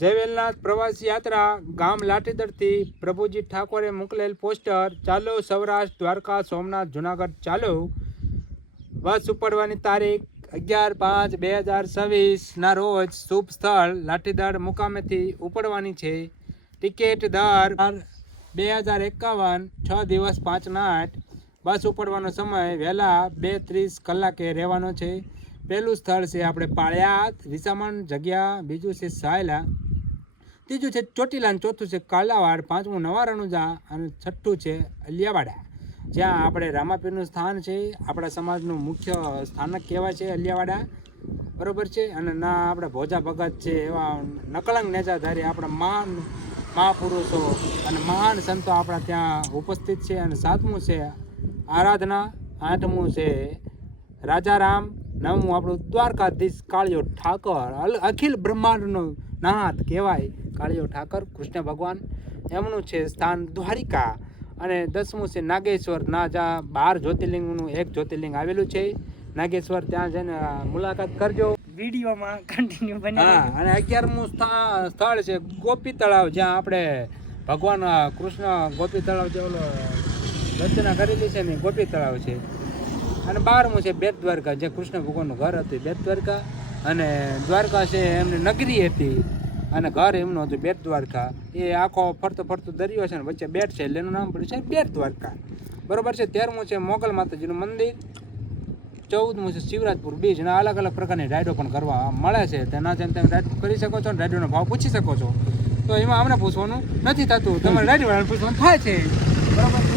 જય વેલનાથ પ્રવાસી યાત્રા ગામ લાઠીદરથી પ્રભુજી ઠાકોરે મોકલેલ પોસ્ટર ચાલો સૌરાષ્ટ્ર દ્વારકા સોમનાથ જુનાગઢ ચાલો. બસ ઉપડવાની તારીખ 11/5/2026 રોજ શુભ સ્થળ લાઠીદર મુકામેથી ઉપડવાની છે. ટિકિટ દર 2051, 6 દિવસ 5 નાટ. બસ ઉપડવાનો સમય વહેલા 2:30 કલાકે રહેવાનો છે. પહેલું સ્થળ છે આપણે પાળિયાદ વિસામણ જગ્યા, બીજું છે સાયલા, ત્રીજું છે ચોટીલા, ચોથું છે કાલાવાડ, પાંચમું નવા રણુજા અને છઠ્ઠું છે અલિયાવાડા, જ્યાં આપણે રામાપીરનું સ્થાન છે. આપણા સમાજનું મુખ્ય સ્થાનક કહેવાય છે અલિયાવાડા, બરોબર છે. અને ના આપણે ભોજા ભગત છે એવા નકળંગ નેજાધારી આપણા મહાન મહાપુરુષો અને મહાન સંતો આપણા ત્યાં ઉપસ્થિત છે. અને સાતમું છે આરાધના, આઠમું છે રાજારામ, નવમું આપણું દ્વારકાધીશ કાળિયો ઠાકર, અખિલ બ્રહ્માંડનો નાથ કહેવાય કાળિયો ઠાકર કૃષ્ણ ભગવાન, એમનું છે સ્થાન દ્વારિકા. અને 10મું છે નાગેશ્વર, ના જ્યાં 12 જ્યોતિર્લિંગનું એક જ્યોતિર્લિંગ આવેલું છે નાગેશ્વર, ત્યાં જઈને મુલાકાત કરજો. વિડીયોમાં કન્ટિન્યુ બનાવો. અને 11મું સ્થળ છે ગોપી તળાવ, જ્યાં આપણે ભગવાન કૃષ્ણ ગોપી તળાવ જે ઓલો રચના કરેલી છે ને ગોપી તળાવ છે. અને 12મું છે બેટ દ્વારકા, જે કૃષ્ણ ભગવાનનું ઘર હતું બેટ દ્વારકા, અને દ્વારકા છે એમની નગરી હતી અને ઘર એમનું હતું બેટ દ્વારકા. એ આખો ફરતો ફરતો દરિયો છે ને વચ્ચે બેટ છે એટલે એનું નામ પડ્યું છે બેટ દ્વારકા, બરોબર છે. 13મું છે મોગલ માતાજીનું મંદિર, 14મું છે શિવરાજપુર બીચ. અને અલગ અલગ પ્રકારની રાઈડો પણ કરવા મળે છે, તેના જેમ તમે રાઈડ કરી શકો છો અને રાઈડોનો ભાવ પૂછી શકો છો. તો એમાં અમને પૂછવાનું નથી થતું, તમારે રાઈડવાળાને પૂછવાનું થાય છે, બરોબર છે.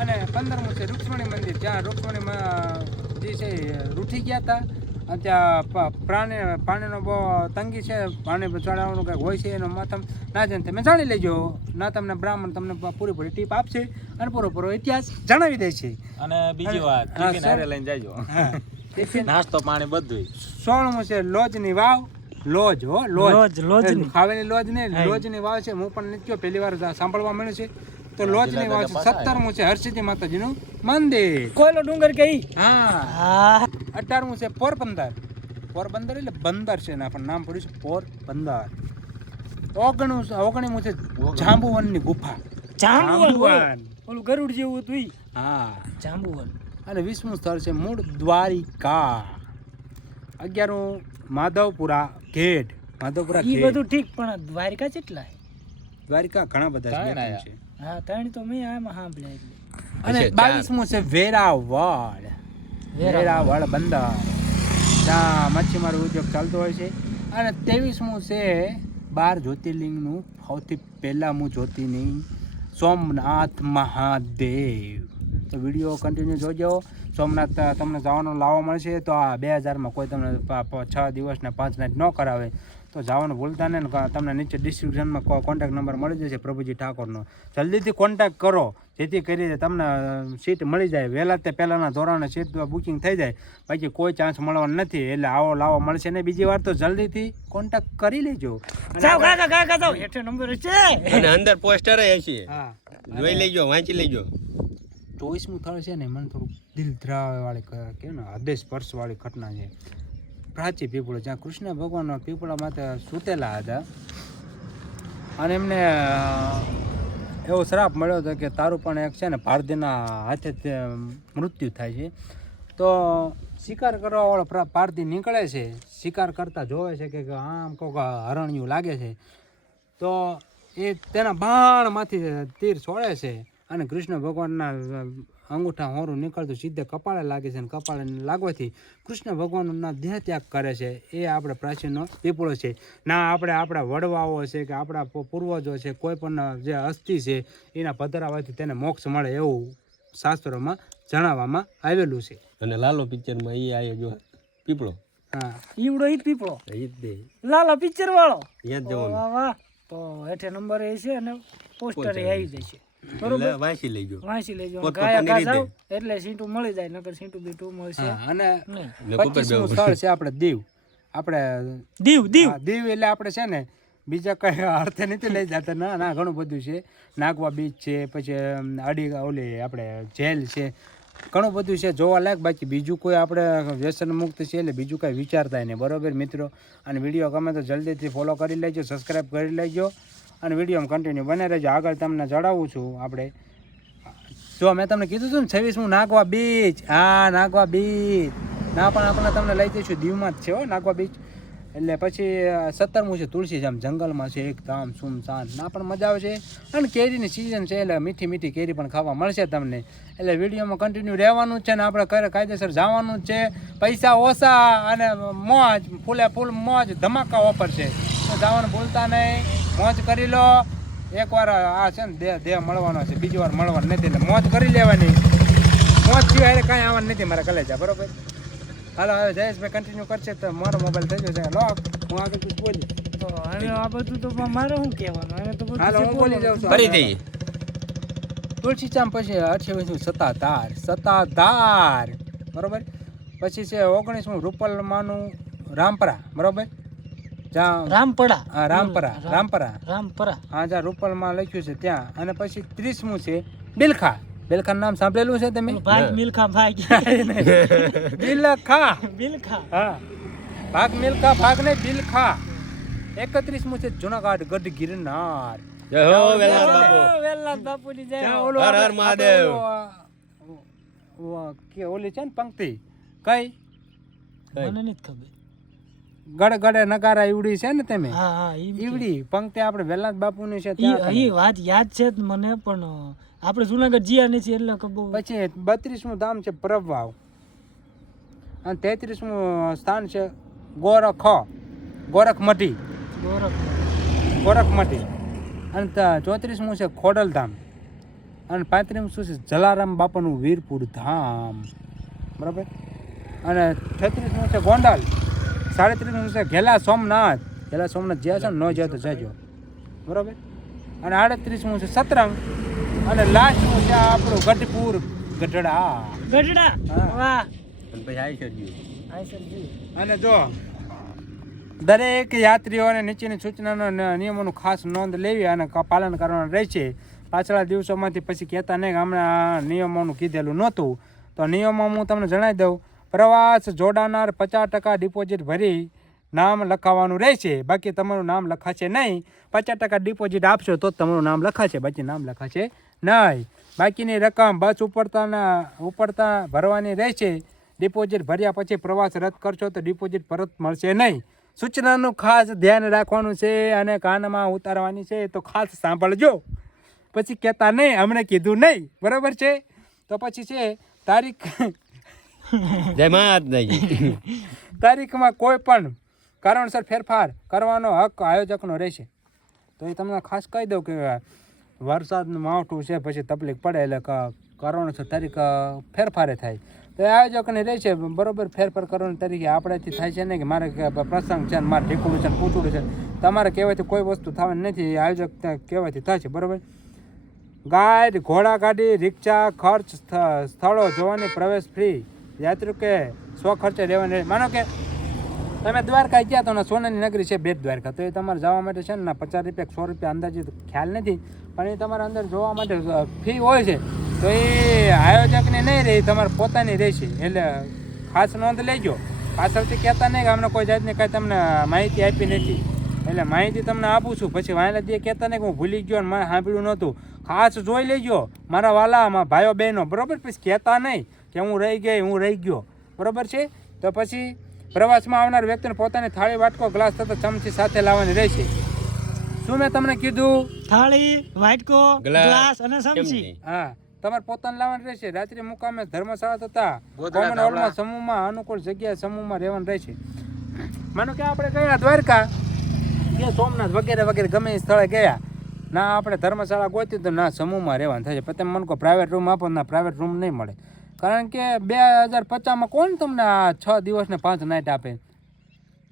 અને 15મું છે રૂક્ષ્મણી મંદિર, જ્યાં રૂક્ષ્મણી જે છે રૂઠી ગયા હતા અને ત્યાં પાણીનો બહુ તંગી છે, પાણી ચડાવવાનું કંઈક હોય છે એનો માથમ ના જાણે તમે જાણી લેજો. ના તમને બ્રાહ્મણ તમને પૂરેપૂરી ટીપ આપશે અને પૂરો ઇતિહાસ જણાવી દે છે. અને બીજી વાત ટિફિન હારે લઈને જાજો, નાસ્તો પાણી બધું. 16મું છે લોજની વાવ, લોજ હો લોજ ખાવાની લોજ ને હા. લોજની વાવ છે. હું પણ નથી પહેલી વાર સાંભળવા મળ્યું છે. તો લોજની વાવ છે. 17મું છે હરસિદ્ધિ માતાજીનું મંદિર, કોયલો ડુંગર કે ઈ? હા. 18મું છે પોરબંદર, પોરબંદર એટલે બંદર છે ને પણ નામ પડ્યું છે પોરબંદર. 19મું છે જાંબુવનની ગુફા, જાંબુવન ઓલું ગરુડ જેવું હતું ઈ. હા જાંબુવન. અને 20મું સ્થળ છે મૂળ દ્વારિકા. 11મું માધવપુરા ઘેડ, માધવપુરા ઈ ઘેડ. બધું ઠીક, પણ દ્વારિકા કેટલા હે? દ્વારિકા ઘણા બધા ત્રણ છે. હા, ત્રણ તો મેં આમાં સાંભળ્યા એટલે. અને 22મું છે વેરાવળ, વેરાવળ બંદર, ત્યાં મચ્છીમારો ઉદ્યોગ ચાલતો હોય છે. અને 23મું છે 12 જ્યોતિર્લિંગનું સૌથી પહેલામું જ્યોતિર્લિંગ સોમનાથ મહાદેવ. તો વિડીયો કન્ટિન્યુ જોજો. સોમનાથ તમને જવાનો લાવો મળશે તો આ 2000માં કોઈ તમને 6 દિવસ ને 5 નાઈટ ન કરાવે તો જવાનું ભૂલતા નહીં. તમને નીચે ડિસ્ક્રિપ્શનમાં કોન્ટેક્ટ નંબર મળી જશે પ્રભુજી ઠાકોરનો, જલ્દીથી કોન્ટેક્ટ કરો જેથી કરીને તમને સીટ મળી જાય. વહેલા તે પહેલાંના ધોરણે સીટ બુકિંગ થઈ જાય, બાકી કોઈ ચાન્સ મળવાનો નથી. એટલે આવો લાવો મળશે ને બીજી વાર, તો જલ્દીથી કોન્ટેક્ટ કરી લેજો. જાઓ કાકા જાઓ, હેઠે નંબર છે અને અંદર પોસ્ટર છે, હા જોઈ લેજો, વાંચી લેજો. 24મું સ્થળ છે ને મને થોડુંક દિલ ધરાવવાળી કે ને હૃદય સ્પર્શવાળી ઘટના છે. પ્રાચી પીપળો, જ્યાં કૃષ્ણ ભગવાન પીપળા માથે સૂતેલા હતા અને એમને એવો શ્રાપ મળ્યો હતો કે તારું પણ એક છે ને પારધીના હાથે મૃત્યુ થાય છે. તો શિકાર કરવાવાળો પારધી નીકળે છે, શિકાર કરતા જોવે છે કે આમ કોઈક હરણિયું લાગે છે, તો એ તેના બાણમાંથી તીર છોડે છે અને કૃષ્ણ ભગવાનના અંગૂઠા હોરું નીકળતું સીધે કપાળે લાગે છે અને કપાળે લાગવાથી કૃષ્ણ ભગવાનના દેહ ત્યાગ કરે છે. એ આપણે પ્રાચીનનો પીપળો છે. ના આપણે આપણા વડવાઓ છે કે આપણા પૂર્વજો છે, કોઈ પણ જે અસ્થિ છે એના પધરાવાથી તેને મોક્ષ મળે એવું શાસ્ત્રોમાં જણાવવામાં આવેલું છે. અને લાલો પિક્ચરમાં એ આવ્યો જો પીપળો, હા ઈવડો ઈ પીપળો, એ જ દે લાલા પિક્ચર વાળો. ત્યાં જ વાહ જવાનું. વાહ વાહ. તો હેઠે નંબર એ છે અને પોસ્ટર એ આવી જશે, બરોબર? એટલે વાંચી લેજો. વાંચી લેજો. પોતપોતાની ગાયા રીતે. જાવ એટલે સીટું મળી જાય, નકર સીટું બીટું મળશે હા. અને નહીં. ને કુકર 25મું બેવું. સ્થળ છે આપણે દીવ. આપણે દીવ દીવ હા, દીવ એટલે આપણે છે ને બીજા કઈ અર્થે નથી લઈ જતા, ના ના ઘણું બધું છે. નાગવા બીચ છે, પછી અડી ઓલી આપણે જેલ છે, ઘણું બધું છે જોવા લાયક. બાકી બીજું કોઈ આપણે વ્યસન મુક્ત છે એટલે બીજું કાંઈ વિચારતા નહીં, બરાબર મિત્રો. અને વિડીયો ગમે તો જલ્દીથી ફોલો કરી લેજો, સબસ્ક્રાઈબ કરી લેજો અને વિડીયોમાં કન્ટિન્યુ બને રહેજો. આગળ તમને જણાવું છું આપણે. જો મેં તમને કીધું હતું ને 26મું નાગવા બીચ, હા નાગવા બીચ ના પણ આપણે તમને લઈ જઈશું, દીવમાં જ છે હો નાગવા બીચ. એટલે પછી 17મું છે તુલસીધામ, જંગલમાં છે એકદમ સુમસાન, ના પણ મજા આવશે. અને કેરીની સિઝન છે એટલે મીઠી મીઠી કેરી પણ ખાવા મળશે તમને. એટલે વિડીયોમાં કન્ટિન્યુ રહેવાનું જ છે ને આપણે કાયદેસર જવાનું જ છે. પૈસા ઓછા અને મોજ, ફૂલે ફૂલ મોજ, ધમાકા ઓફર છે. તો જવાનું ભૂલતા નહીં, મોજ કરી લો. એકવાર આ છે ને દેહ મળવાનો છે, બીજી વાર મળવાનું નથી, એટલે મોજ કરી લેવાની. મોજ સિવાય કાંઈ આવવાનું નથી મારા કલેજા, બરોબર. હાલો હવે જયેશભાઈ કન્ટિન્યુ કરશે તો મારો મોબાઈલ થઈ જશે લોક, હું આગળ કુછ બોલી તો હવે આ બધું તો મારે શું કહેવાનું, હવે તો બધું હાલો હું બોલી જાઉં છું. ફરીથી તુલસીચામ પછી 28મું સત્તાધાર, બરોબર. પછી છે 19મું રૂપલમાનું રામપરા, બરોબર. જ્યાં રામપરા, હા રામપરા, રામપરા, હા જ્યાં રૂપલમાં લખ્યું છે ત્યાં. અને પછી 30મું છે બિલખા. બિલખાનું નામ સાંભળેલું છે તમે? ભાગ મિલખા ભાગ બિલખા, બિલખા, હા ભાગ મિલખા, ભાગ નહીં બિલખા. 31મું છે જુનાગઢ ગઢ ગિરનાર. જય હો વેલાદ બાપુ. વેલાદ બાપુની જય. ત્યાં ઓલો હર હર આપણે મહાદેવ. કે ઓલી છે ને પંક્તિ કઈ મને નથી ખબર. ગડ ગડે નગારા ઈવડી છે ને તમે, હા હા ઈવડી પંક્તિ આપણે વેલાદ બાપુની છે ઈ ત્યાં. વાત યાદ છે જ મને, પણ આપણે જુનાગઢ જીયા નથી એટલે ખબર. પછી 32મું ધામ છે પ્રભાવ. અને 33મું સ્થાન છે ગોરખમઢી. અને 34મું છે ખોડલધામ. અને 35મું છે જલારામ બાપાનું વીરપુર ધામ, બરાબર. અને 36મું છે ગોંડલ. 37મું છે ઘેલા સોમનાથ. ઘેલા સોમનાથ જ્યાં છે ને ન જાય તો જજો, બરાબર. અને 38મું છે સતરંગ. અને લાસ્ટનું છે આપણું ગઢપુર ગઢડા. ગઢડા, હા. વાહ. અને પછી આઈ શક્યું. આય સરજી. અને જો દરેક યાત્રીઓને નીચેની સૂચનાના નિયમોનું ખાસ નોંધ લેવી અને પાલન કરવાનું રહેશે. પાછલા દિવસોમાંથી પછી કહેતા નહીં કે હમણાં નિયમોનું કીધેલું નહોતું. તો નિયમો હું તમને જણાવી દઉં. પ્રવાસ જોડાનાર 50% ડિપોઝિટ ભરી નામ લખાવવાનું રહેશે. બાકી તમારું નામ લખાશે નહીં. 50% ડિપોઝિટ આપશો તો તમારું નામ લખાશે, બાકી નામ લખાશે નહીં. બાકીની રકમ બસ ઉપડતા ભરવાની રહેશે. ડિપોઝિટ ભર્યા પછી પ્રવાસ રદ કરશો તો ડિપોઝિટ પરત મળશે નહીં. સૂચનાનું ખાસ ધ્યાન રાખવાનું છે અને કાનમાં ઉતારવાની છે, તો ખાસ સાંભળજો. પછી કહેતા નહીં અમને કીધું નહીં, બરાબર છે. તો પછી છે જય માતાજી. તારીખમાં કોઈ પણ કારણસર ફેરફાર કરવાનો હક આયોજકનો રહેશે. તો એ તમને ખાસ કહી દઉં કે વરસાદનું માવઠું છે, પછી તકલીફ પડે એટલે કારણસર તારીખ ફેરફારે થાય તો એ આયોજકને રહેશે, બરોબર. ફેરફાર કરવાની તરીકે આપણાથી થાય છે ને કે મારે પ્રસંગ છે ને મારે ઢીકુડું છે ને પૂછડું છે, તમારે કહેવાથી કોઈ વસ્તુ થવાની નથી, આયોજક કહેવાથી થાય છે, બરોબર. ગાઈડ, ઘોડા ગાડી, રિક્ષા, ખર્ચ સ્થળો જોવાની પ્રવેશ ફ્રી. યાત્રિકે સ્વખર્ચે રહેવાની. માનો કે તમે દ્વારકા ગયા તો સોનાની નગરી છે બેટ દ્વારકા, તો એ તમારે જવા માટે છે ને 50 રૂપિયા 100 રૂપિયા અંદાજે ખ્યાલ નથી, પણ એ તમારા અંદર જોવા માટે ફી હોય છે. તો એ આયોજકને નહીં રહી, તમારે પોતાની રહેશે. એટલે ખાસ નોંધ લેજો. પાછળથી કહેતા નહીં કે અમને કોઈ જાતની કાંઈ તમને માહિતી આપી નથી. એટલે માહિતી તમને આપું છું, પછી વાયલા દે કહેતા નહીં કે હું ભૂલી ગયો ને મારે સાંભળ્યું નહોતું. ખાસ જોઈ લેજો મારા વાલા ભાઈઓ બહેનો, બરાબર. પછી કહેતા નહીં કે હું રહી ગયો, બરાબર છે. તો પછી પ્રવાસમાં આવનાર વ્યક્તિને પોતાની થાળી, વાટકો, ગ્લાસ તથા ચમચી સાથે લાવવાની રહેશે. શું મેં તમને કીધું? થાળી, વાટકો, ગ્લાસ અને ચમચી. હા, તમારે પોતાને લાવવાનું રહેશે. રાત્રિ મુકામે ધર્મશાળા તથા કોમન હોલમાં સમૂહમાં અનુકૂળ જગ્યાએ સમૂહમાં રહેવાનું રહેશે. માનો કે આપણે ગયા દ્વારકા કે સોમનાથ વગેરે વગેરે ગમે એ સ્થળે ગયા ના, આપણે ધર્મશાળા ગોતી તો ના સમૂહમાં રહેવાનું થશે. પછી તમે મને કહો પ્રાઇવેટ રૂમ આપો, ના પ્રાઇવેટ રૂમ નહીં મળે. કારણ કે 2050માં કોણ તમને આ 6 દિવસ ને 5 નાઇટ આપે?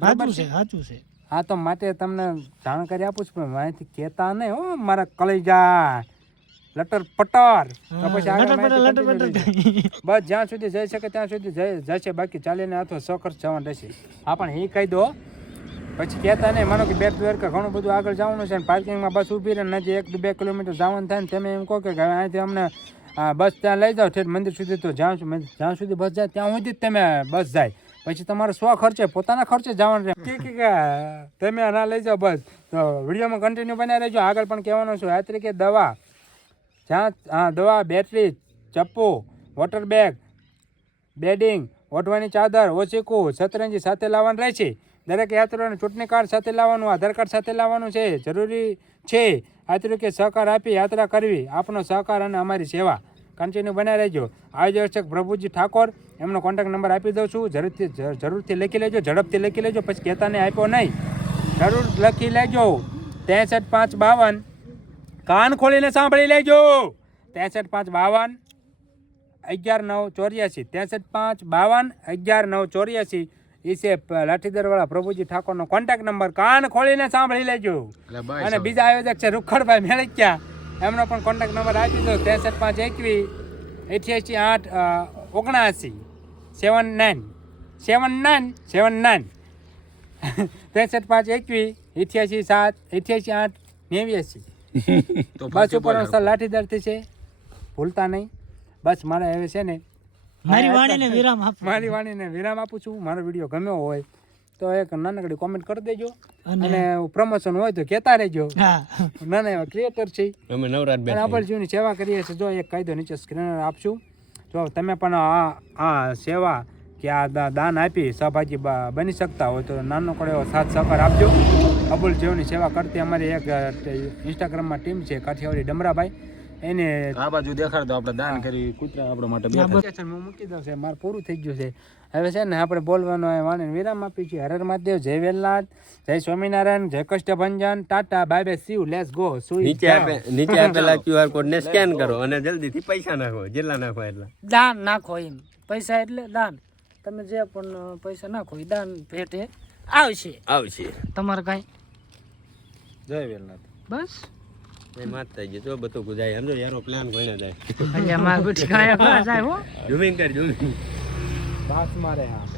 સાચું છે. હા, તો માટે તમને જાણકારી આપું છું, પણ માહિતી કહેતા નહીં હો મારા કલેજા લટર પટર. તો પછી બસ જ્યાં સુધી જઈ શકે ત્યાં સુધી જશે, બાકી ચાલીને અથવા સખર્ચ જવાનું રહેશે. હા, પણ એ કહી દો પછી કહેતા નહીં. માનો કે બેટ દ્વારકા ઘણું બધું આગળ જવાનું છે ને પાર્કિંગમાં બસ ઊભી રહે, નજીક 1-2 કિલોમીટર જવાનું થાય ને તમે એમ કહો કે અહીંથી અમને હા બસ ત્યાં લઈ જાઓ ઠેઠ મંદિર સુધી. તો જ્યાં સુધી બસ જાય ત્યાં સુધી જ તમે બસ જાય. પછી તમારો સ્વ ખર્ચે પોતાના ખર્ચે જવાનું રહે કે તમે ના લઈ જાઓ બસ. તો વિડીયોમાં કન્ટિન્યુ બનાવી રહેજો. આગળ પણ કહેવાનું છું આ તરીકે દવા જ્યાં દવા, બેટરી, ચપ્પુ, વોટર બેગ, બેડિંગ, ઓઢવાની ચાદર, ઓચીકું, સતરંજી સાથે લાવવાનું રહે છે. દરેક યાત્રાઓને ચૂંટણી કાર્ડ સાથે લાવવાનું, આધાર કાર્ડ સાથે લાવવાનું છે. જરૂરી છે આ તરીકે સહકાર આપી યાત્રા કરવી. આપનો સહકાર અને અમારી સેવા કન્ટિન્યુ બનાવી રહેજો. આયોજક પ્રભુજી ઠાકોર, એમનો કોન્ટેક્ટ નંબર આપી દઉં છું. જરૂરથી લખી લેજો, ઝડપથી લખી લેજો, પછી કહેતા નહીં આપ્યો નહીં. જરૂર લખી લેજો. 63 552. કાન ખોલીને સાંભળી લેજો. 63 552 11 9 84. 63 552 11 9 84 એ છે લાઠીદરવાળા પ્રભુજી ઠાકોરનો કોન્ટેક્ટ નંબર. કાન ખોલીને સાંભળી લેજો. અને બીજા આયોજક છે રૂખડભાઈ મેળક્યા, એમનો પણ કોન્ટેક્ટ નંબર આપી દો. 63 521 88 8 79 79 79 63 521 88 7 88 8 89. બસ ઉપર લાઠીદરથી છે, ભૂલતા નહીં. બસ મારે હવે છે ને મારી વાણીને વિરામ આપું છું. મારો વિડીયો ગમ્યો હોય તો એક નાનકડી કોમેન્ટ કરી દેજો, અને પ્રમોશન હોય તો કહેતા રહેજો. નાના એવા ક્રિએટર છે અમે નવરાત અને અપરજીવની સેવા કરીએ છીએ. જો એક કાયદો નીચે સ્ક્રીનર આપશું. જો તમે પણ આ સેવા કે આ દાન આપી સહભાગી બની શકતા હોય તો નાનકડો એવો સાથ સહકાર આપજો. અબુલ જીવની સેવા કરતી અમારી એક ઇન્સ્ટાગ્રામમાં ટીમ છે, કાઠિયાવાડી ડમરાભાઈ. એને આ બાજુ દેખાડતો આપણે દાન કરી કૂતરા આપણા માટે બેઠા. હું મૂકી દઉં છે, મારે પૂરું થઈ ગયું છે. હવે છે ને આપણે બોલવાનો વાણીને વિરામ આપી છે. હર હર મહાદેવ, જય વેલનાથ, જય સ્વામિનારાયણ, જય Kashtabhanjan, Tata, bye bye, C you, let's go. નીચે આપેલા QR કોડ ને સ્કેન કરો અને જલ્દીથી પૈસા નાખો, જેટલા નાખો એટલા. દાન નાખો. એમ પૈસા એટલે દાન. તમે જે પણ પૈસા નાખો એ દાન ભેટે આવશે. તમારે કાંઈ જય વેલનાથ. બસ એ માતાજી જો બધું ગુજાય સમજો યારો પ્લાન કોઈને જાય. અહીંયા માર ગુટી ખાયા જાય હો. ઝૂમિંગ કર ઝૂમિંગ. બાસ મારે હા